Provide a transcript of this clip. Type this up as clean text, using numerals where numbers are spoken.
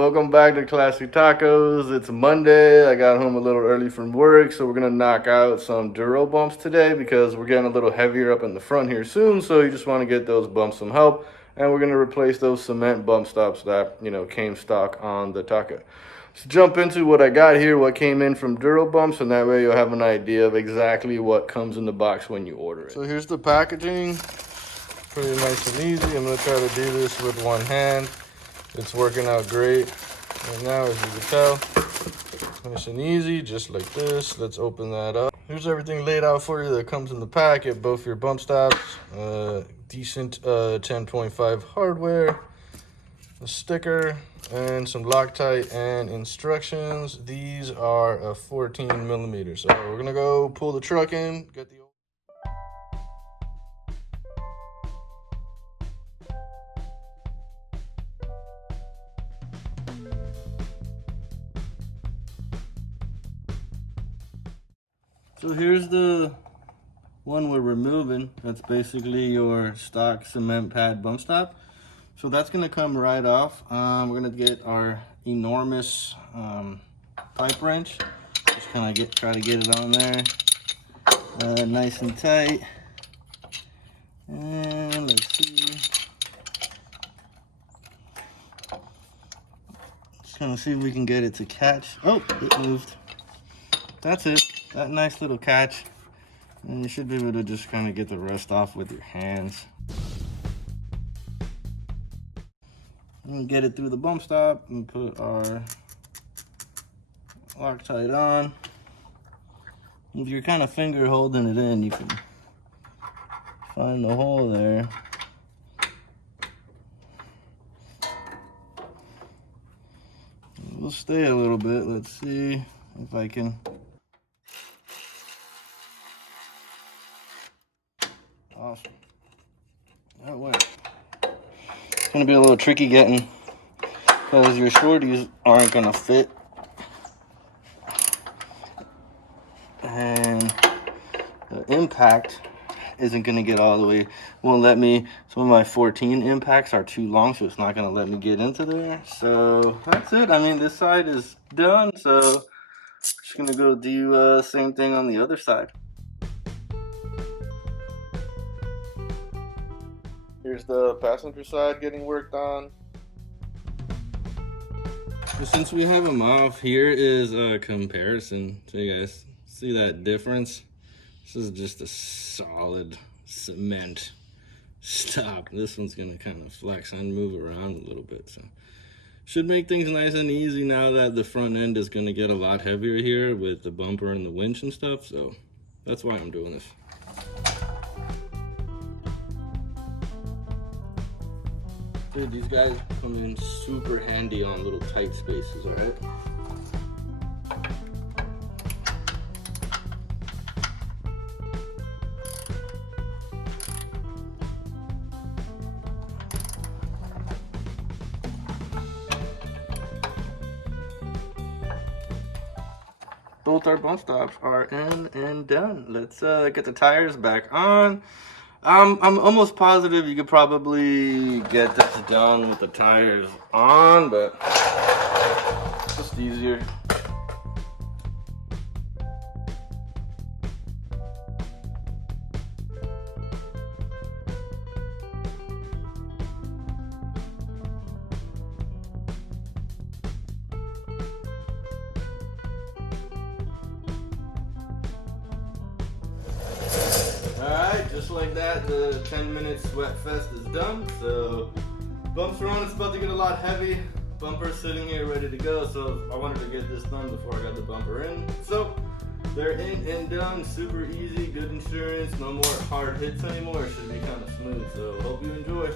welcome back to Classy Tacos. It's Monday. I got home a little early from work, so we're gonna knock out some Duro bumps today because we're getting a little heavier up in the front here soon. So you just want to get those bumps some help, and we're gonna replace those cement bump stops that came stock on the Taka. Let's jump into what I got here, what came in from Duro bumps, and that way you'll have an idea of exactly what comes in the box when you order it. So here's the packaging. Pretty nice and easy. I'm gonna try to do this with one hand. It's working out great right now, as you can tell. Nice and easy, just like this. Let's open that up. Here's everything laid out for you that comes in the packet. Both your bump stops, decent 10.5 hardware, a sticker, and some Loctite and instructions. These are a 14 millimeters. So we're gonna go pull the truck in, get the So here's the one we're removing. That's basically your stock cement pad bump stop. So that's gonna come right off. We're gonna get our enormous pipe wrench. Just kind of try to get it on there, nice and tight. And let's see. Just gonna see if we can get it to catch. Oh, it moved. That's it. That nice little catch, and you should be able to just kind of get the rest off with your hands. And get it through the bump stop and put our Loctite on. If you're kind of finger holding it in, you can find the hole there. We'll stay a little bit. Let's see if I can. Awesome. That went. It's gonna be a little tricky getting, because your shorties aren't gonna fit, and the impact isn't gonna get all the way. Won't let me. Some of my 14 impacts are too long, so it's not gonna let me get into there. So that's it. I mean, this side is done. So just gonna go do same thing on the other side. Here's the passenger side getting worked on. Since we have them off, here is a comparison. So you guys see that difference? This is just a solid cement stop. This one's gonna kind of flex and move around a little bit. So should make things nice and easy now that the front end is gonna get a lot heavier here with the bumper and the winch and stuff. So that's why I'm doing this. Dude, these guys come in super handy on little tight spaces, all right? Both our bump stops are in and done. Let's get the tires back on. I'm almost positive you could probably get this done with the tires on, but it's just easier. Alright, just like that, the 10-minute sweat fest is done. So bumps are on, it's about to get a lot heavy. Bumper's sitting here ready to go, so I wanted to get this done before I got the bumper in. So they're in and done, super easy, good insurance, no more hard hits anymore. It should be kind of smooth, so hope you enjoy.